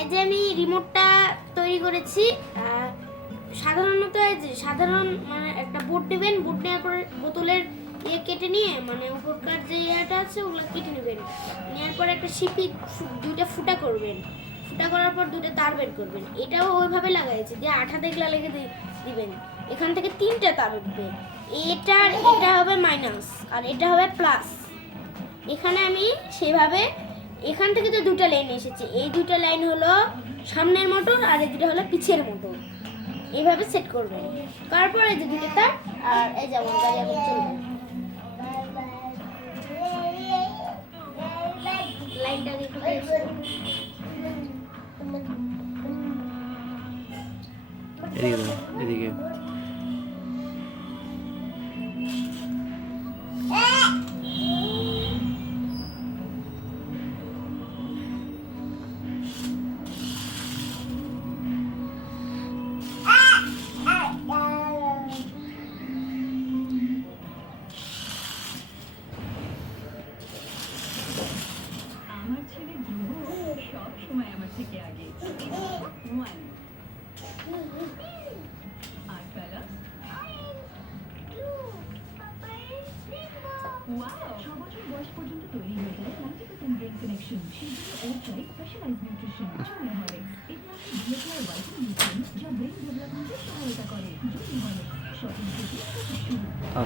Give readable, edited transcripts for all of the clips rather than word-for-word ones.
এই যে আমি রিমোটটা তৈরি করেছি। সাধারণত সাধারণ মানে একটা বোর্ড নেবেন, বোর্ড নেওয়ার পরে বোতলের কেটে নিয়ে মানে উপরকার যে ইয়েটা আছে ওগুলো কেটে নেবেন। নেওয়ার পর একটা শিপি দুইটা ফুটা করবেন, ফুটা করার পর দুটো তার বের করবেন। এটাও ওইভাবে লাগাইছে যে আঠা দেখলা লেগে দিবেন। এখান থেকে 3টে তার উঠবে। এটা হবে মাইনাস আর এটা হবে প্লাস। এখানে আমি সেভাবে এখান থেকে যে দুটো লাইন এসেছে, এই দুটো লাইন হলো সামনের মোটর আর এই দুটো হলো পিছের মোটর। এইভাবে সেট করবেন। তারপর এই যে দুটো তার আর এই যেমন গাড়ি এখন চলবে। লাইনটা একটু এদিকে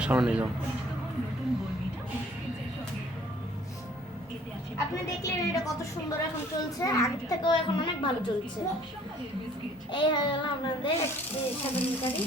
সামনে নিয়ে যাও। আপনি দেখলেন এটা কত সুন্দর এখন চলছে, আগের থেকেও এখন অনেক ভালো চলছে। এই হয়ে গেল আপনাদের সাধারণ গাড়ি।